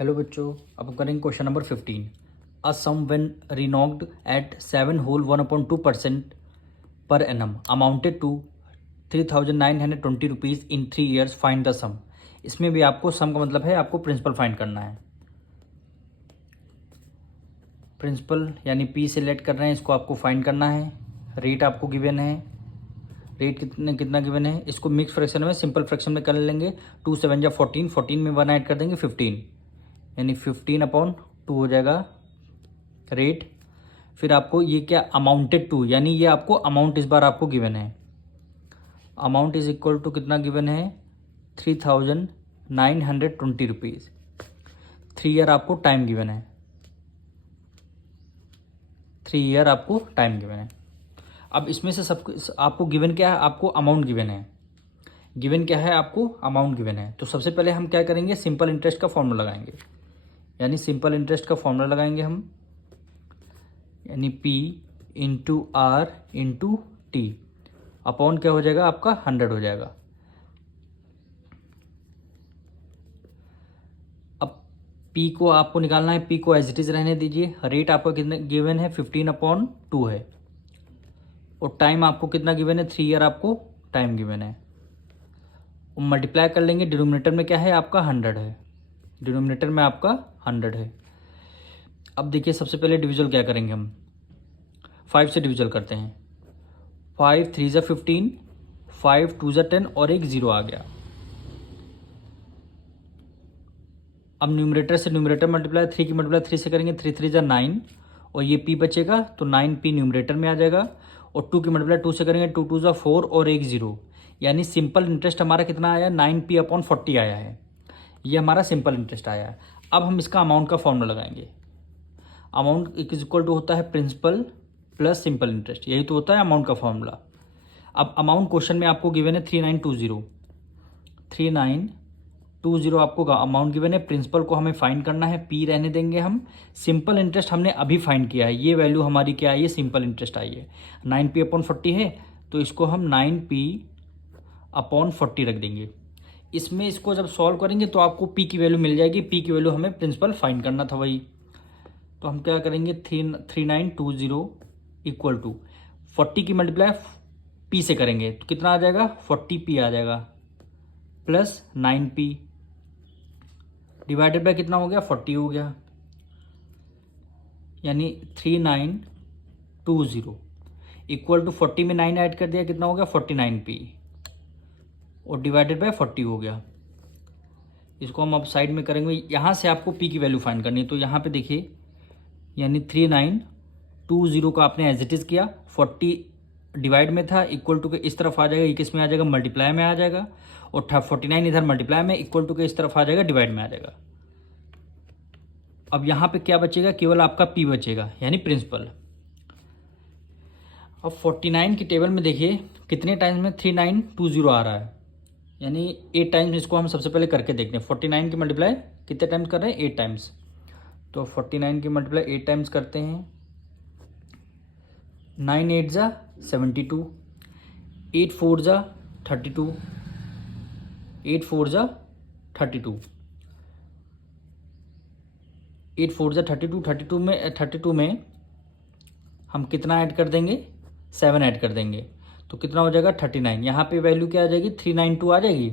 Hello बच्चों, अब हम करेंगे question number 15। A sum when रिनॉक्ड at 7 whole 1/2% per annum amounted to 3,920 rupees in 3 years, find the sum. इसमें भी आपको सम का मतलब है आपको प्रिंसिपल फाइंड करना है। प्रिंसिपल यानी पी सेलेक्ट कर रहे हैं, इसको आपको फाइंड करना है। रेट आपको गिवन है, रेट कितना गिवन है। इसको मिक्स फ्रैक्शन में सिंपल फ्रैक्शन में कर लेंगे। 2 7 जा 14, 14 में 1 ऐड कर देंगे 15, यानी 15/2 हो जाएगा रेट। फिर आपको ये क्या अमाउंटेड टू, यानी ये आपको अमाउंट इस बार आपको गिवन है। अमाउंट इज इक्वल टू कितना गिवन है 3,920 रुपीज़। 3 ईयर आपको टाइम गिवन है, 3 ईयर आपको टाइम गिवन है। अब इसमें से सब आपको गिवन क्या है, आपको अमाउंट गिवन है। गिवन क्या है, आपको अमाउंट गिवन है। तो सबसे पहले हम क्या करेंगे, सिंपल इंटरेस्ट का फॉर्मूला लगाएंगे। यानी सिंपल इंटरेस्ट का फॉर्मूला लगाएंगे हम, यानी P into R into T upon क्या हो जाएगा आपका 100 हो जाएगा। अब P को आपको निकालना है, P को एज इट इज रहने दीजिए। रेट आपका कितना गिवन है 15/2 है, और टाइम आपको कितना गिवन है 3 ईयर आपको टाइम गिवन है। मल्टीप्लाई कर लेंगे, डिनोमिनेटर में क्या है आपका 100 है, डिनोमिनेटर में आपका 100 है। अब देखिए सबसे पहले डिविजल क्या करेंगे हम, 5 से डिविजल करते हैं। 5 3 ज़ा 15, 5 2 ज़ा 10 और एक 0 आ गया। अब न्यूमरेटर से न्यूमरेटर मल्टीप्लाई, 3 की मल्टीप्लाई 3 से करेंगे, 3 3 ज़ा 9 और ये P बचेगा तो 9P न्यूमरेटर में आ जाएगा। और 2 की मल्टीप्लाई 2 से करेंगे, 2 2 ज़ा 4 और एक 0, यानी सिंपल इंटरेस्ट हमारा कितना आया 9P/40 आया है। ये हमारा सिंपल इंटरेस्ट आया है। अब हम इसका अमाउंट का फॉर्मूला लगाएंगे। अमाउंट इज इक्वल टू होता है प्रिंसिपल प्लस सिंपल इंटरेस्ट, यही तो होता है अमाउंट का फॉर्मूला। अब अमाउंट क्वेश्चन में आपको गिवन है 3920 आपको अमाउंट गिवन है। प्रिंसिपल को हमें फाइंड करना है, P रहने देंगे हम। सिंपल इंटरेस्ट हमने अभी फाइंड किया है, ये वैल्यू हमारी क्या आई है, सिंपल इंटरेस्ट आई है 9P/40 है, तो इसको हम 9P/40 रख देंगे। इसमें इसको जब सॉल्व करेंगे तो आपको P की वैल्यू मिल जाएगी। P की वैल्यू हमें प्रिंसिपल फाइंड करना था वही, तो हम क्या करेंगे 3920 इक्वल टू 40 की मल्टीप्लाई P से करेंगे तो कितना आ जाएगा 40P आ जाएगा, प्लस 9P डिवाइडेड बाय कितना हो गया 40 हो गया, यानी 3920 इक्वल टू 40 में 9 ऐड कर दिया, कितना हो गया 49P और डिवाइडेड बाय 40 हो गया। इसको हम अब साइड में करेंगे। यहाँ से आपको P की वैल्यू फाइंड करनी है, तो यहाँ पे देखिए, यानी 3920 का आपने एज इट इज किया, 40 डिवाइड में था, इक्वल टू के इस तरफ आ जाएगा, ये किस में आ जाएगा मल्टीप्लाई में आ जाएगा, और 49 इधर मल्टीप्लाई में, इक्वल टू के इस तरफ आ जाएगा डिवाइड में आ जाएगा। अब यहाँ पे क्या बचेगा, केवल आपका P बचेगा, यानी प्रिंसिपल। अब 49 की टेबल में देखिए कितने टाइम्स में 3920 आ रहा है, यानी 8 टाइम्स। इसको हम सबसे पहले करके देखते हैं। 49 की मल्टीप्लाई कितने टाइम्स कर रहे हैं 8 टाइम्स, तो 49 की मल्टीप्लाई 8 टाइम्स करते हैं। 9 8 ज़ा 72, 8 4 ज़ा 32, 8 4 ज़ा 32, 8 4 ज़ा 32, 32 में हम कितना ऐड कर देंगे 7 ऐड कर देंगे, तो कितना हो जाएगा 39। यहाँ पे वैल्यू क्या आ जाएगी 392 आ जाएगी,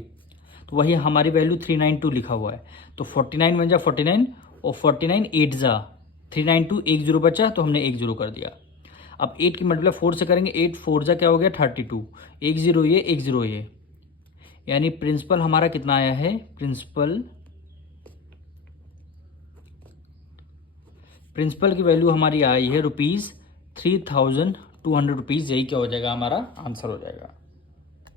तो वही हमारी वैल्यू 392 लिखा हुआ है। तो 49 बन जा 49 और 49 8 ज़ा 392, एक 0 बचा तो हमने एक 0 कर दिया। अब 8 की मल्टीप्लाई 4 से करेंगे, 8 4 ज़ा क्या हो गया 32, एक 0 ये एक 0 ये, यानी प्रिंसिपल हमारा कितना आया है, प्रिंसिपल की वैल्यू हमारी आई है ₹3200। यही क्या हो जाएगा हमारा आंसर हो जाएगा।